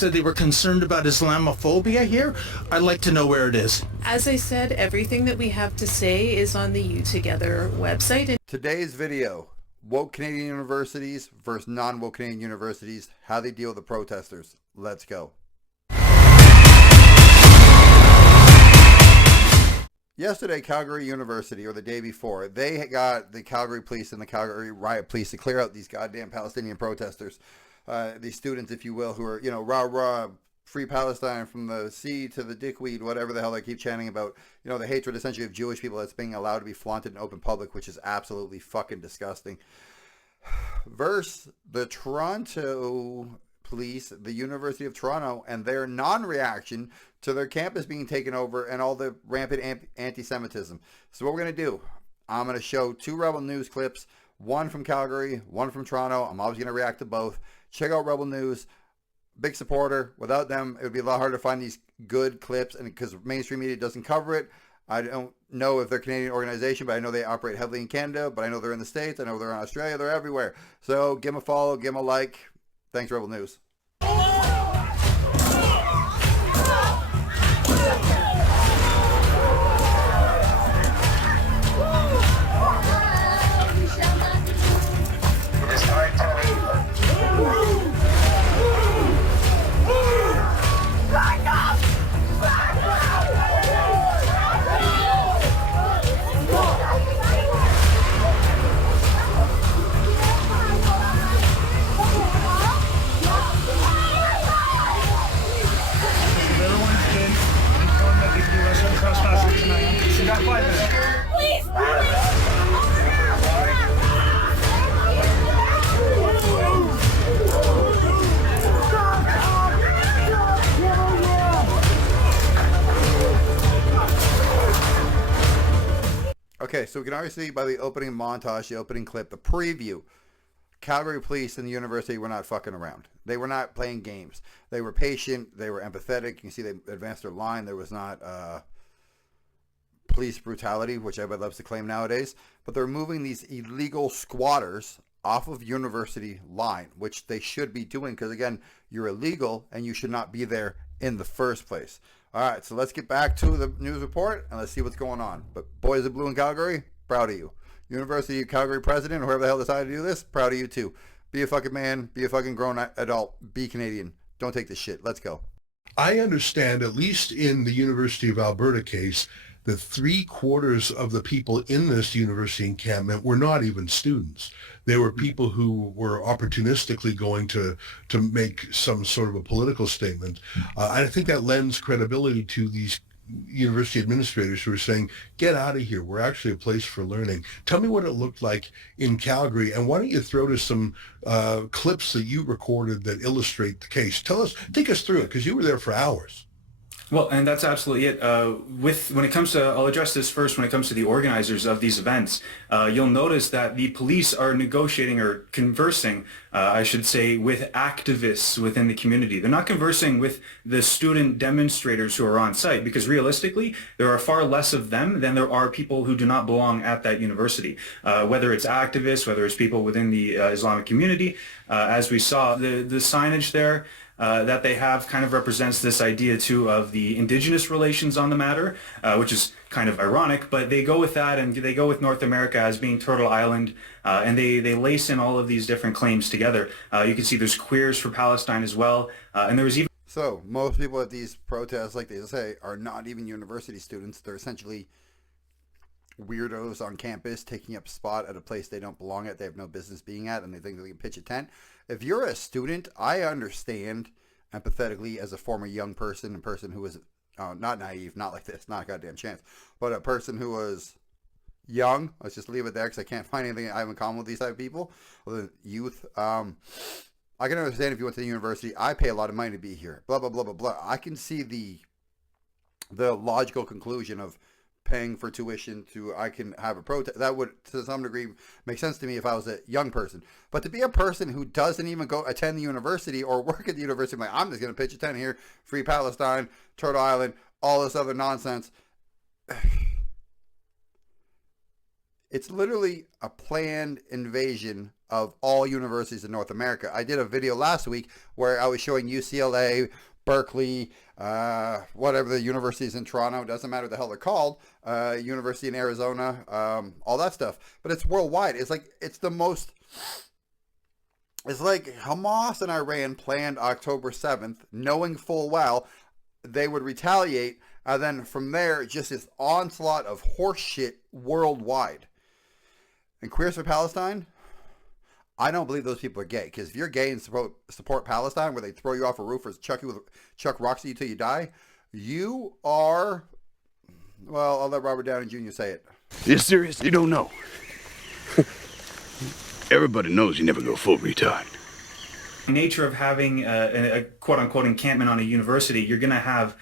said they were concerned about Islamophobia here. I'd like to know where it is. As I said, everything that we have to say is on the U Together website. Today's video, woke Canadian universities versus non-woke Canadian universities, how they deal with the protesters. Let's go. Yesterday, Calgary University, or the day before, they got the Calgary police and the Calgary riot police to clear out these goddamn Palestinian protesters. These students, if you will, who are, rah, rah, free Palestine from the sea to the dickweed, whatever the hell they keep chanting about, the hatred essentially of Jewish people that's being allowed to be flaunted in open public, which is absolutely fucking disgusting. Versus the Toronto police, the University of Toronto, and their non-reaction to their campus being taken over and all the rampant anti-Semitism. So what we're going to do, I'm going to show two Rebel News clips, one from Calgary, one from Toronto. I'm obviously going to react to both. Check out Rebel News. Big supporter. Without them, it would be a lot harder to find these good clips, and because mainstream media doesn't cover it. I don't know if they're a Canadian organization, but I know they operate heavily in Canada, but I know they're in the States. I know they're in Australia. They're everywhere. So give them a follow, give them a like. Thanks, Rebel News. Okay, so we can already see by the opening montage, the opening clip, the preview, Calgary police and the university were not fucking around. They were not playing games. They were patient. They were empathetic. You can see they advanced their line. There was not police brutality, which everybody loves to claim nowadays. But they're moving these illegal squatters off of university line, which they should be doing because, again, you're illegal and you should not be there in the first place. All right, so let's get back to the news report and let's see what's going on. But boys of blue in Calgary, proud of you. University of Calgary president, or whoever the hell decided to do this, proud of you too. Be a fucking man. Be a fucking grown adult. Be Canadian. Don't take this shit. Let's go. I understand, at least in the University of Alberta case, that 3/4 of the people in this university encampment were not even students. They were people who were opportunistically going to make some sort of a political statement. I think that lends credibility to these university administrators who are saying, get out of here. We're actually a place for learning. Tell me what it looked like in Calgary, and why don't you throw to some clips that you recorded that illustrate the case. Take us through it, because you were there for hours. Well, and that's absolutely it. When it comes to, I'll address this first. When it comes to the organizers of these events, you'll notice that the police are negotiating or conversing, I should say, with activists within the community. They're not conversing with the student demonstrators who are on site, because realistically, there are far less of them than there are people who do not belong at that university. Whether it's activists, whether it's people within the Islamic community, as we saw, the signage there that they have kind of represents this idea too of the indigenous relations on the matter, which is kind of ironic, but they go with that, and they go with North America as being Turtle Island, and they lace in all of these different claims together. You can see there's queers for Palestine as well, and there was even... So most people at these protests, like they say, are not even university students. They're essentially weirdos on campus taking up spot at a place they don't belong at, they have no business being at, and they think they can pitch a tent. If you're a student, I understand empathetically as a former young person, a person who was not naive, not like this, not a goddamn chance, but a person who was young, let's just leave it there because I can't find anything I have in common with these type of people, other than youth. I can understand if you went to the university, I pay a lot of money to be here, blah, blah, blah, blah, blah. I can see the logical conclusion of paying for tuition to, I can have a protest. That would, to some degree, make sense to me if I was a young person. But to be a person who doesn't even go attend the university or work at the university, I'm like, I'm just going to pitch a tent here, Free Palestine, Turtle Island, all this other nonsense. It's literally a planned invasion of all universities in North America. I did a video last week where I was showing UCLA, Berkeley, whatever the universities in Toronto, doesn't matter what the hell they're called, University in Arizona, all that stuff. But it's worldwide. It's like, it's like Hamas and Iran planned October 7th, knowing full well they would retaliate. And then from there, just this onslaught of horse shit worldwide. And Queers for Palestine, I don't believe those people are gay. Because if you're gay and support Palestine, where they throw you off a roof or chuck rocks at you till you die, you are, well, I'll let Robert Downey Jr. say it. You serious? You don't know. Everybody knows you never go full retard. The nature of having a quote-unquote encampment on a university, you're going to have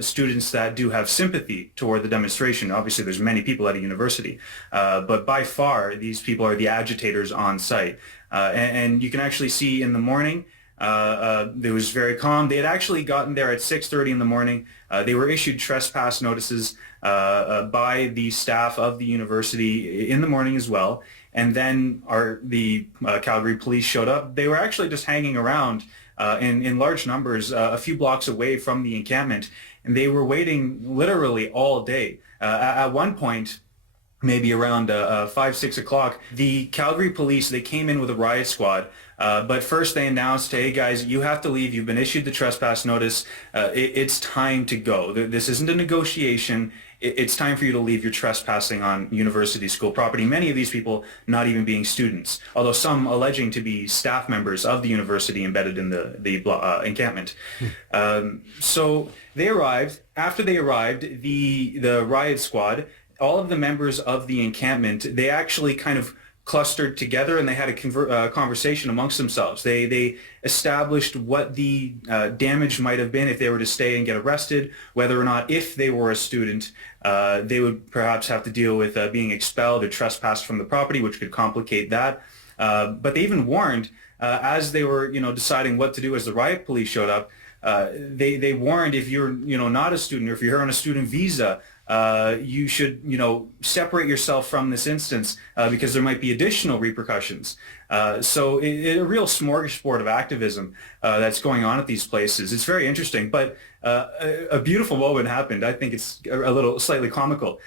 students that do have sympathy toward the demonstration. Obviously, there's many people at a university, but by far, these people are the agitators on site. And you can actually see in the morning, it was very calm. They had actually gotten there at 6:30 in the morning. They were issued trespass notices by the staff of the university in the morning as well. And then the Calgary police showed up. They were actually just hanging around in large numbers a few blocks away from the encampment, and they were waiting literally all day. At one point, maybe around 5, 6 o'clock, the Calgary police, they came in with a riot squad. But first they announced, hey guys, you have to leave. You've been issued the trespass notice. It's time to go. This isn't a negotiation. It's time for you to leave. You're trespassing on university school property. Many of these people not even being students, although some alleging to be staff members of the university embedded in the encampment. So they arrived. After they arrived, the riot squad, all of the members of the encampment, they actually kind of clustered together and they had a conversation amongst themselves. They established what the damage might have been if they were to stay and get arrested, whether or not if they were a student, they would perhaps have to deal with being expelled or trespassed from the property, which could complicate that. But they even warned, as they were deciding what to do as the riot police showed up, they warned if you're not a student or if you're here on a student visa, you should, separate yourself from this instance because there might be additional repercussions. So a real smorgasbord of activism that's going on at these places. It's very interesting, but a beautiful moment happened. I think it's a little slightly comical.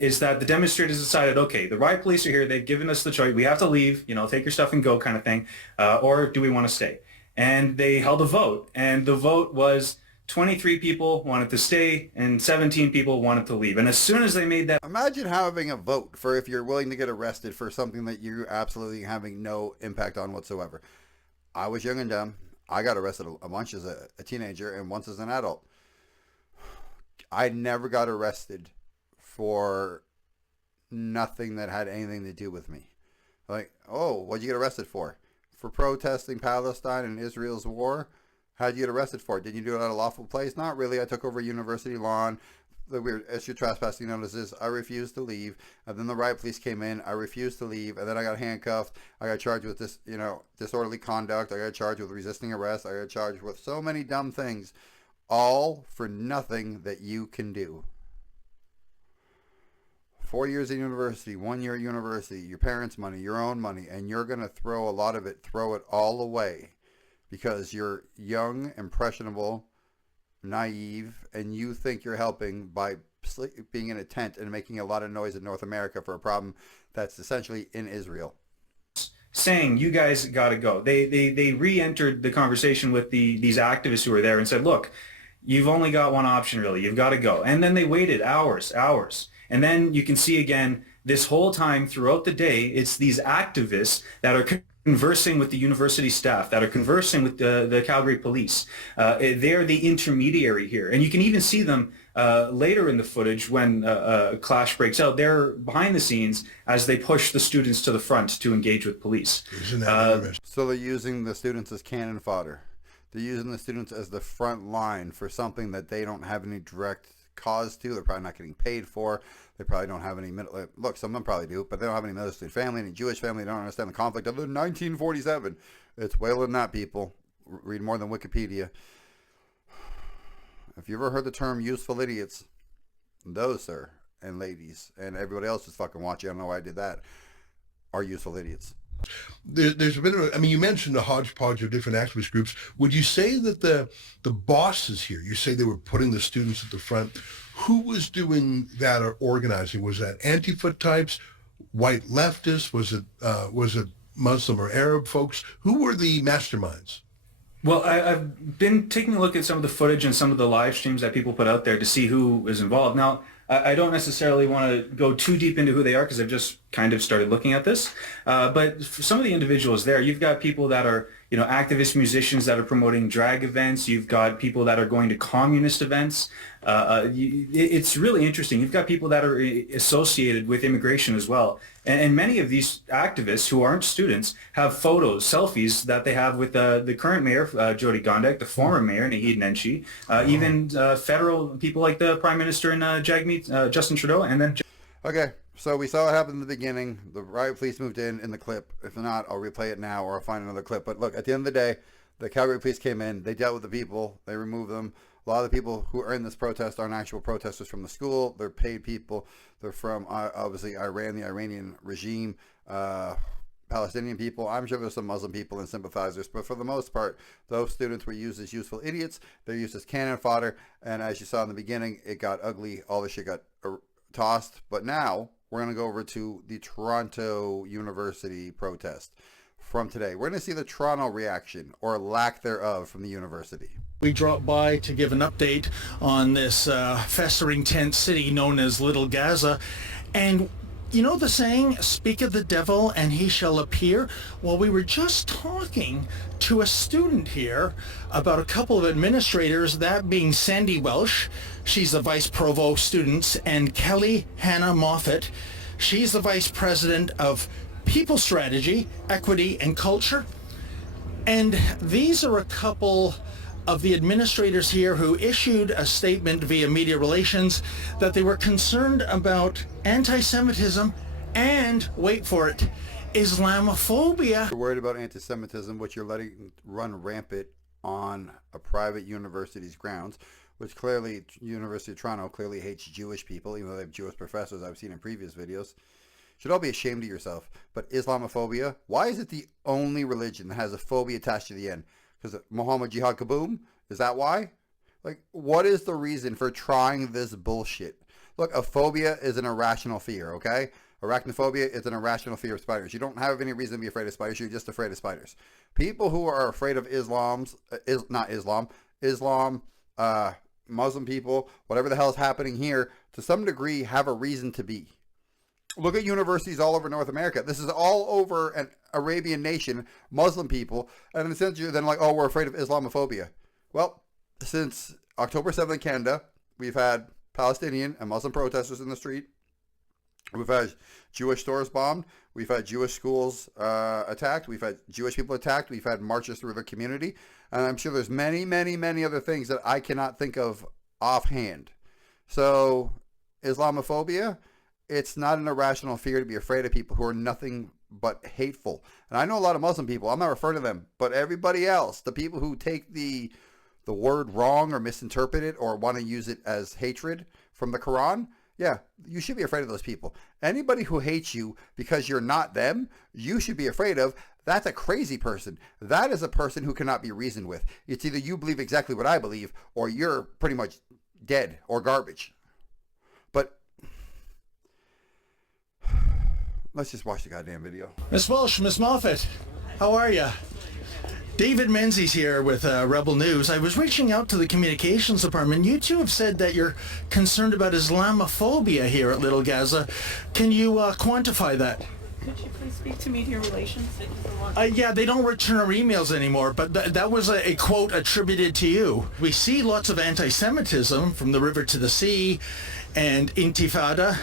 Is that the demonstrators decided, okay, the riot police are here. They've given us the choice. We have to leave, take your stuff and go kind of thing. Or do we want to stay? And they held a vote. And the vote was 23 people wanted to stay and 17 people wanted to leave. And as soon as they made that... Imagine having a vote for if you're willing to get arrested for something that you're absolutely having no impact on whatsoever. I was young and dumb. I got arrested a bunch as a teenager and once as an adult. I never got arrested for nothing that had anything to do with me. Like, oh, what'd you get arrested for? For protesting Palestine and Israel's war? How'd you get arrested for it? Did you do it at a lawful place? Not really. I took over university lawn. We were issued trespassing notices. I refused to leave. And then the riot police came in. I refused to leave. And then I got handcuffed. I got charged with this, disorderly conduct. I got charged with resisting arrest. I got charged with so many dumb things. All for nothing that you can do. 4 years at university, 1 year at university, your parents' money, your own money, and you're going to throw it all away. Because you're young, impressionable, naive, and you think you're helping by being in a tent and making a lot of noise in North America for a problem that's essentially in Israel. Saying, you guys got to go. They re-entered the conversation with these activists who were there and said, look, you've only got one option really. You've got to go. And then they waited hours. And then you can see again, this whole time throughout the day, it's these activists that are conversing with the university staff, that are conversing with the Calgary police. They're the intermediary here. And you can even see them later in the footage when a clash breaks out. They're behind the scenes as they push the students to the front to engage with police. So they're using the students as cannon fodder. They're using the students as the front line for something that they don't have any direct cause to. They're probably not getting paid for. They probably don't have any look, some of them probably do, but they don't have any military family, any Jewish family. They don't understand the conflict of 1947. It's way than that, people. Read more than Wikipedia. If you ever heard the term useful idiots, those, sir, and ladies and everybody else who's fucking watching, I don't know why I did that, are useful idiots. There's a bit of I mean, you mentioned a hodgepodge of different activist groups. Would you say that the bosses here, you say they were putting the students at the front, who was doing that or organizing? Was that Antifa types, white leftists? Was it Muslim or Arab folks? Who were the masterminds? Well, I've been taking a look at some of the footage and some of the live streams that people put out there to see who is involved. Now, I don't necessarily want to go too deep into who they are because I've just kind of started looking at this. But for some of the individuals there, you've got people that are, activist musicians that are promoting drag events. You've got people that are going to communist events. It's really interesting. You've got people that are associated with immigration as well. And many of these activists who aren't students have photos, selfies that they have with the current mayor, Jyoti Gondek, the former mayor, Naheed Nenshi, even federal people like the Prime Minister and Jagmeet, Justin Trudeau, and then... Okay, so we saw what happened in the beginning. The riot police moved in the clip. If not, I'll replay it now or I'll find another clip. But look, at the end of the day, the Calgary police came in. They dealt with the people. They removed them. A lot of the people who are in this protest aren't actual protesters from the school. They're paid people. They're from, obviously, Iran, the Iranian regime, Palestinian people. I'm sure there's some Muslim people and sympathizers. But for the most part, those students were used as useful idiots. They're used as cannon fodder. And as you saw in the beginning, it got ugly. All this shit got tossed. But now we're going to go over to the Toronto University protest from today. We're going to see the Toronto reaction or lack thereof from the university. We dropped by to give an update on this festering tent city known as Little Gaza. And you know the saying, speak of the devil and he shall appear? Well, we were just talking to a student here about a couple of administrators, that being Sandy Welsh. She's the vice provost students, and Kelly Hannah Moffat. She's the vice president of People Strategy, Equity, and Culture. And these are a couple of the administrators here who issued a statement via media relations that they were concerned about anti-Semitism and, wait for it, Islamophobia. You're worried about anti-Semitism, which you're letting run rampant on a private university's grounds, which clearly, University of Toronto clearly hates Jewish people, even though they have Jewish professors I've seen in previous videos. Should all be ashamed of yourself. But Islamophobia, why is it the only religion that has a phobia attached to the end? Because Muhammad Jihad Kaboom? Is that why? Like, what is the reason for trying this bullshit? Look, a phobia is an irrational fear, okay? Arachnophobia is an irrational fear of spiders. You don't have any reason to be afraid of spiders. You're just afraid of spiders. People who are afraid of Islam, Muslim people, whatever the hell is happening here, to some degree have a reason to be. Look at universities all over North America. This is all over an Arabian nation, Muslim people, and in the sense you're then like, oh, we're afraid of Islamophobia. Well, since October 7th in Canada, we've had Palestinian and Muslim protesters in the street. We've had Jewish stores bombed. We've had Jewish schools attacked. We've had Jewish people attacked. We've had marches through the community. And I'm sure there's many, many, many other things that I cannot think of offhand. So Islamophobia, it's not an irrational fear to be afraid of people who are nothing but hateful. And I know a lot of Muslim people. I'm not referring to them. But everybody else, the people who take the word wrong or misinterpret it or want to use it as hatred from the Quran, yeah, you should be afraid of those people. Anybody who hates you because you're not them, you should be afraid of. That's a crazy person. That is a person who cannot be reasoned with. It's either you believe exactly what I believe or you're pretty much dead or garbage. But let's just watch the goddamn video. Miss Welsh, Miss Moffat, how are you? David Menzies here with Rebel News. I was reaching out to the communications department. You two have said that you're concerned about Islamophobia here at Little Gaza. Can you quantify that? Could you please speak to media relations? Yeah, they don't return our emails anymore, but that was a quote attributed to you. We see lots of anti-Semitism from the river to the sea and Intifada.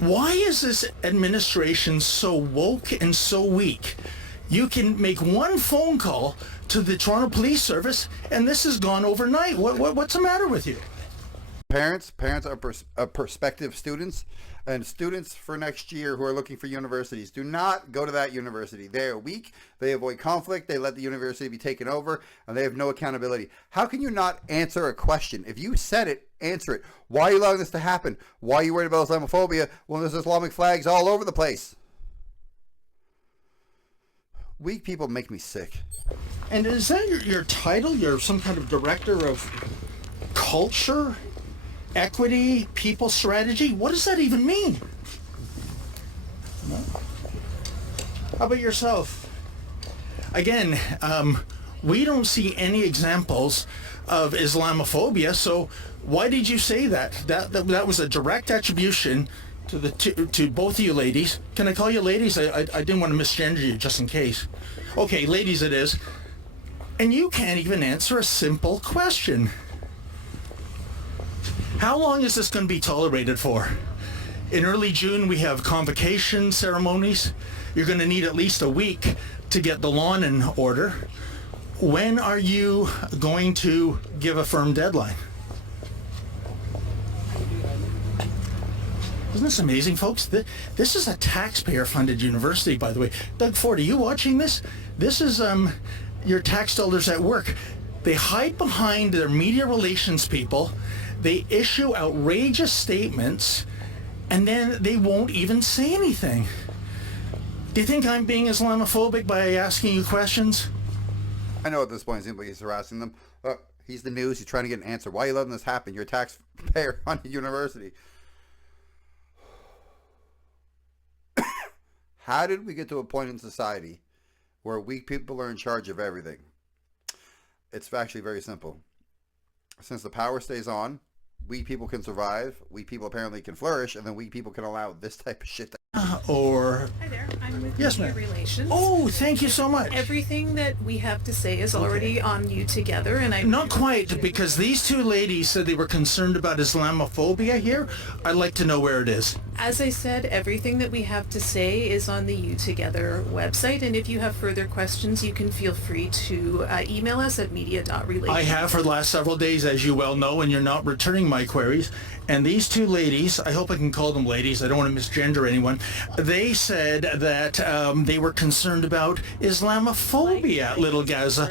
Why is this administration so woke and so weak? You can make one phone call to the Toronto Police Service, and this has gone overnight. What's the matter with you? Parents are prospective students, and students for next year who are looking for universities. Do not go to that university. They are weak. They avoid conflict. They let the university be taken over, and they have no accountability. How can you not answer a question? If you said it, answer it. Why are you allowing this to happen? Why are you worried about Islamophobia when there's Islamic flags all over the place? Weak people make me sick. And is that your title? You're some kind of director of culture, equity, people strategy? What does that even mean? No? How about yourself? Again, we don't see any examples of Islamophobia, so why did you say that? That was a direct attribution to both of you ladies. Can I call you ladies? I didn't want to misgender you just in case. Okay, ladies it is. And you can't even answer a simple question. How long is this going to be tolerated for? In early June, we have convocation ceremonies. You're going to need at least a week to get the lawn in order. When are you going to give a firm deadline? Isn't this amazing, folks? This is a taxpayer-funded university, by the way. Doug Ford, are you watching this? This is your tax dollars at work. They hide behind their media relations people. They issue outrageous statements, and then they won't even say anything. Do you think I'm being Islamophobic by asking you questions? I know at this point it seems like he's harassing them. He's the news. He's trying to get an answer. Why are you letting this happen? You're a taxpayer-funded university. How did we get to a point in society where weak people are in charge of everything? It's actually very simple. Since the power stays on, weak people can survive, weak people apparently can flourish, and then weak people can allow this type of shit to Hi there, I'm with Yes, Media ma'am. Relations. Oh, thank you so much. Everything that we have to say is already on You Together, and I'm Not quite, because these two ladies said they were concerned about Islamophobia here. I'd like to know where it is. As I said, everything that we have to say is on the You Together website, and if you have further questions, you can feel free to email us at media.relations. I have for the last several days, as you well know, and you're not returning my queries. And these two ladies, I hope I can call them ladies, I don't want to misgender anyone, they said that they were concerned about Islamophobia at Little Gaza.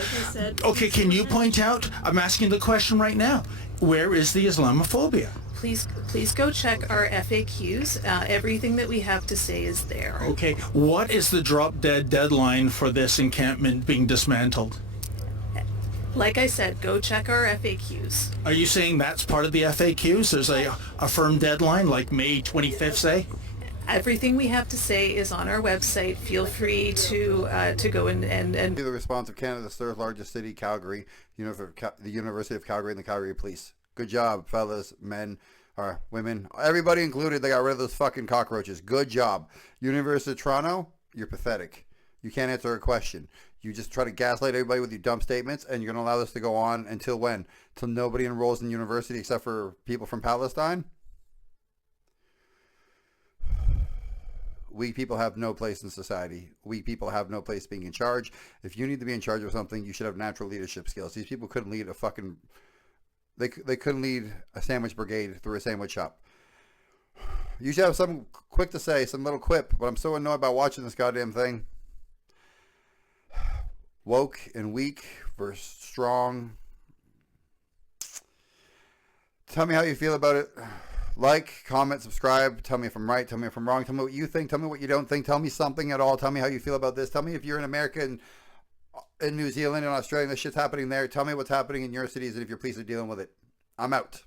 Okay, can you point out, I'm asking the question right now, where is the Islamophobia? Please go check our FAQs. Everything that we have to say is there. Okay, what is the drop-dead deadline for this encampment being dismantled? Like I said, go check our FAQs. Are you saying that's part of the FAQs? There's a firm deadline, like May 25th, say? Everything we have to say is on our website. Feel free to go and the response of Canada's third largest city, Calgary, the University of Calgary and the Calgary Police. Good job, fellas, men, or women, everybody included. They got rid of those fucking cockroaches. Good job. University of Toronto, you're pathetic. You can't answer a question. You just try to gaslight everybody with your dumb statements, and you're going to allow this to go on until when? Until nobody enrolls in university except for people from Palestine? Weak people have no place in society. Weak people have no place being in charge. If you need to be in charge of something, you should have natural leadership skills. These people couldn't lead a fucking... They couldn't lead a sandwich brigade through a sandwich shop. You should have something quick to say, some little quip, but I'm so annoyed about watching this goddamn thing. Woke and weak versus strong. Tell me how you feel about it. Like, comment, subscribe. Tell me if I'm right. Tell me if I'm wrong. Tell me what you think. Tell me what you don't think. Tell me something at all. Tell me how you feel about this. Tell me if you're in America and in New Zealand and Australia and this shit's happening there. Tell me what's happening in your cities and if your police are dealing with it. I'm out.